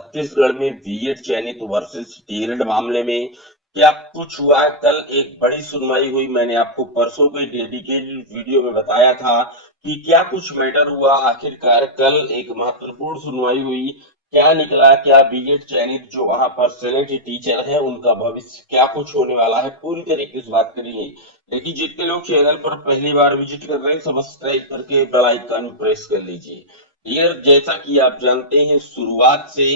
छत्तीसगढ़ में बीएड चयनित versus DElEd मामले में क्या कुछ हुआ है? कल एक बड़ी सुनवाई हुई। मैंने आपको परसों के डेडिकेटेड वीडियो में बताया था कि क्या कुछ मैटर हुआ। आखिरकार कल एक महत्वपूर्ण सुनवाई हुई। क्या निकला? क्या बीएड चयनित जो वहां पर सेलेक्ट टीचर है उनका भविष्य क्या कुछ होने वाला है, पूरी तरीके से बात करेंगे। लेकिन जितने लोग चैनल पर पहली बार विजिट कर रहे हैं, सब्सक्राइब करके बेल आइकन प्रेस कर लीजिए। डियर, जैसा कि आप जानते हैं शुरुआत से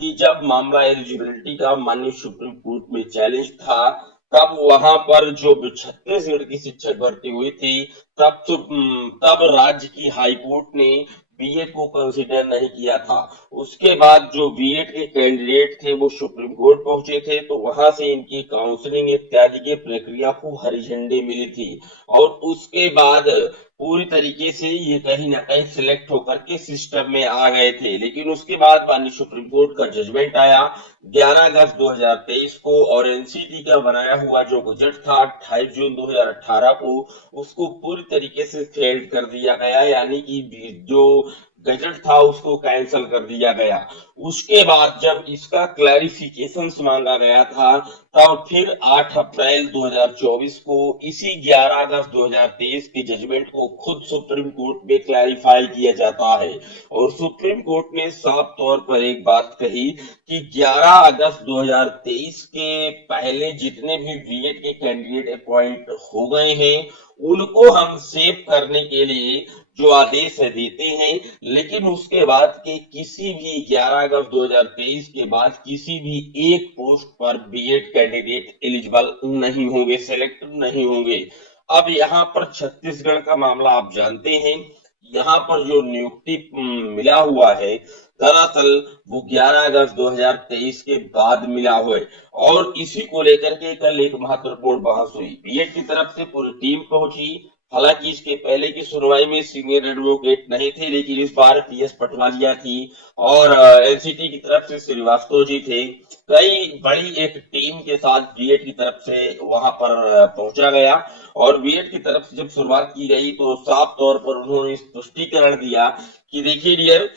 कि जब मामला एलिजिबिलिटी का माननीय सुप्रीम कोर्ट में चैलेंज था, तब वहां पर जो छत्तीसगढ़ की शिक्षक भर्ती हुई थी, तब राज्य की हाई कोर्ट ने बीएड को कंसीडर नहीं किया था। उसके बाद जो बीएड के कैंडिडेट थे वो सुप्रीम कोर्ट पहुंचे थे, तो वहां से इनकी काउंसलिंग इत्यादि की प्रक्रिया को हरी झंडी मिली थी। और उसके बाद पूरी तरीके से ये कहीं ना कहीं सिलेक्ट होकर के सिस्टम में आ गए थे। लेकिन उसके बाद माननीय सुप्रीम कोर्ट का जजमेंट आया 11 अगस्त 2023 को, और एनसीटी का बनाया हुआ जो बजट था 28 जून 2018 को, उसको पूरी तरीके से फेल्ड कर दिया गया, यानी कि जो गजट था उसको कैंसिल कर दिया गया। उसके बाद जब इसका क्लैरिफिकेशन मांगा गया था, तब फिर 8 अप्रैल 2024 को इसी 11 अगस्त 2023 के जजमेंट को खुद सुप्रीम कोर्ट में क्लैरिफाई किया जाता है। और सुप्रीम कोर्ट ने साफ तौर पर एक बात कही कि 11 अगस्त 2023 के पहले जितने भी बीएड के कैंडिडेट अपॉइंट हो गए हैं, उनको हम सेव करने के लिए जो आदेश है देते हैं। लेकिन उसके बाद के किसी भी 11 अगस्त 2023 के बाद किसी भी एक पोस्ट पर बीएड कैंडिडेट एलिजिबल नहीं होंगे, सेलेक्ट नहीं होंगे। अब यहाँ पर छत्तीसगढ़ का मामला आप जानते हैं। यहाँ पर जो नियुक्ति मिला हुआ है, दरअसल वो 11 अगस्त 2023 के बाद मिला हुआ है। और इसी को लेकर के कल एक महत्वपूर्ण बहस हुई। बीएड की तरफ से पूरी टीम पहुंची। हालांकि इसके पहले की सुनवाई में सीनियर एडवोकेट नहीं थे, लेकिन इस बार पीएस पटवारिया थी और एनसीटी की तरफ से श्रीवास्तव जी थे। कई बड़ी एक टीम के साथ बीएड की तरफ से वहां पर पहुंचा गया। और बीएड की तरफ से जब शुरुआत की गई तो साफ तौर पर उन्होंने स्पष्टीकरण दिया कि देखिए डियर,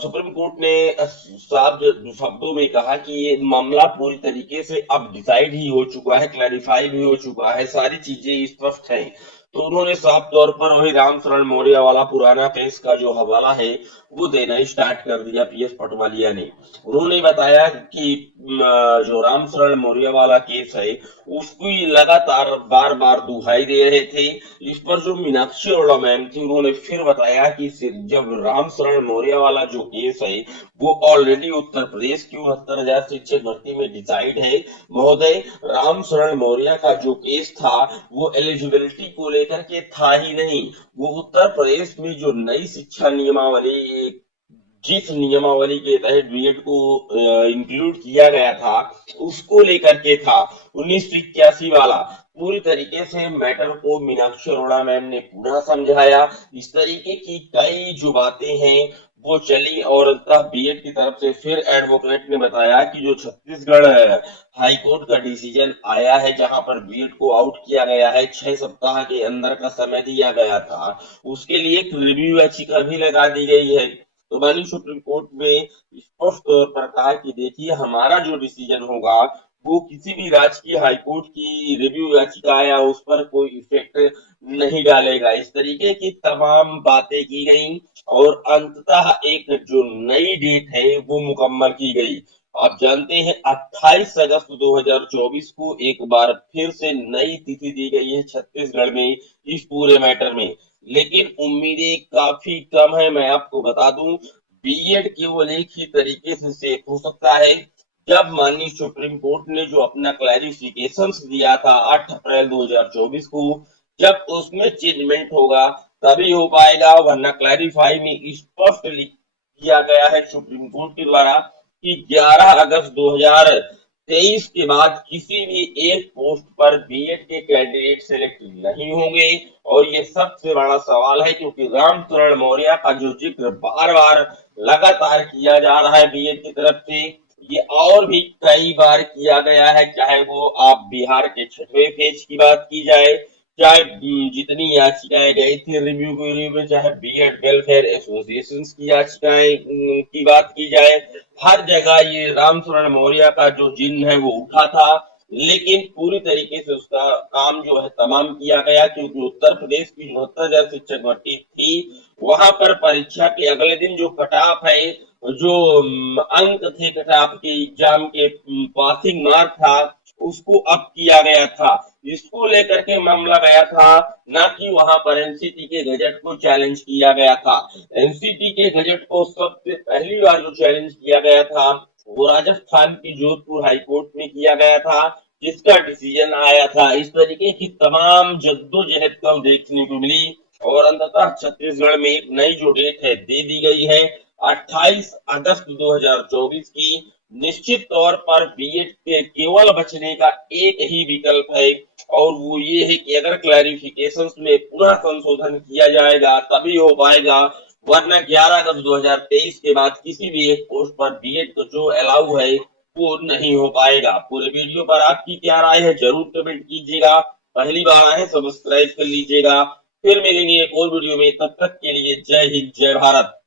सुप्रीम कोर्ट ने साफ शब्दों में कहा कि ये मामला पूरी तरीके से अब डिसाइड ही हो चुका है, क्लैरिफाई भी हो चुका है, सारी चीजें स्पष्ट हैं। तो उन्होंने साफ तौर पर वही राम शरण मौर्य वाला पुराना केस का जो हवाला है वो देना स्टार्ट कर दिया पीएस पटवालिया ने। उन्होंने बताया कि जो राम शरण मौर्य वाला केस है उसको लगातार बार बार दुहाई दे रहे थे। इस पर जो मीनाक्षी अरोड़ा मैम थी उन्होंने फिर बताया कि जब राम शरण मौर्य वाला जो केस है वो ऑलरेडी उत्तर प्रदेश की 69,000 शिक्षक भर्ती में डिसाइड है। महोदय, राम शरण मौर्य का जो केस था वो एलिजिबिलिटी को लेकर के था ही नहीं, वो उत्तर प्रदेश में जो नई शिक्षा नियमावली, जिस नियमावली के तहत बीएड को इंक्लूड किया गया था उसको लेकर के था, 1981 वाला। पूरी तरीके से मैटर को मीनाक्षी अरोड़ा मैम ने पूरा समझाया। इस तरीके की कई जो बातें हैं वो चली, और अंततः बीएड की तरफ से फिर एडवोकेट ने बताया कि जो छत्तीसगढ़ हाई कोर्ट का डिसीजन आया है जहां पर बीएड को आउट किया गया है, 6 सप्ताह के अंदर का समय दिया गया था, उसके लिए एक रिव्यू याचिका भी लगा दी गई है। तो माननीय सुप्रीम कोर्ट में स्पष्ट तौर पर कहा कि देखिए, हमारा जो डिसीजन होगा वो किसी भी राज्य की हाई कोर्ट की रिव्यू याचिका या उस पर कोई इफेक्ट नहीं डालेगा। इस तरीके की तमाम बातें की गई और अंततः एक जो नई डेट है वो मुकम्मल की गई। आप जानते हैं 28 अगस्त 2024 को एक बार फिर से नई तिथि दी गई है छत्तीसगढ़ में इस पूरे मैटर में। लेकिन उम्मीदें काफी कम है। मैं आपको बता दूं, बीएड केवल एक ही तरीके से सेफ हो सकता है, जब माननीय सुप्रीम कोर्ट ने जो अपना क्लैरिफिकेशन दिया था 8 अप्रैल 2024 को, जब उसमें चेंजमेंट होगा तभी हो पाएगा। वरना क्लैरिफाई में स्पष्ट किया गया है सुप्रीम कोर्ट के द्वारा कि 11 अगस्त 2023 के बाद किसी भी एक पोस्ट पर बीएड के कैंडिडेट सेलेक्ट नहीं होंगे। और ये सबसे बड़ा सवाल है, क्योंकि रामचरण मौर्य का जो जिक्र बार बार लगातार किया जा रहा है बीएड की तरफ से, ये और भी कई बार किया गया है। चाहे वो आप बिहार के 6वें फेज की बात की जाए, चाहे जितनी याचिकाएं गई थी रिव्यू के रिव्यू में, चाहे बीएड वेलफेयर एसोसिएशन की याचिकाएं की बात की जाए, हर जगह ये रामचरण मौर्य का जो जिन है वो उठा था, लेकिन पूरी तरीके से उसका काम जो है तमाम किया गया, क्योंकि उत्तर प्रदेश की 69,000 शिक्षक भर्ती थी। वहां पर परीक्षा के अगले दिन जो कट ऑफ है, जो अंक थे कट ऑफ के एग्जाम के, पासिंग मार्क था, उसको अप किया गया था। इसको लेकर के मामला गया था, ना कि वहां पर एनसीटी के गजट को चैलेंज किया गया था। एनसीटी के गजट को सबसे पहली बार जो चैलेंज किया गया था वो राजस्थान की जोधपुर हाईकोर्ट में किया गया था, जिसका डिसीजन आया था। इस तरीके की तमाम जद्दोजहद कल देखने को मिली और अंततः छत्तीसगढ़ में एक नई जो डेट है दे दी गई है 28 अगस्त 2024 की। निश्चित तौर पर बीएड के केवल बचने का एक ही विकल्प है, और वो ये है कि अगर क्लैरिफिकेशंस में पूरा संशोधन किया जाएगा तभी हो पाएगा, वरना 11 अगस्त 2023 के बाद किसी भी एक पोस्ट पर बीएड को जो अलाउ है वो नहीं हो पाएगा। पूरे वीडियो पर आपकी क्या राय है जरूर कमेंट कीजिएगा। पहली बार आए सब्सक्राइब कर लीजिएगा। फिर मिलेंगे एक और वीडियो में, तब तक के लिए जय हिंद जय भारत।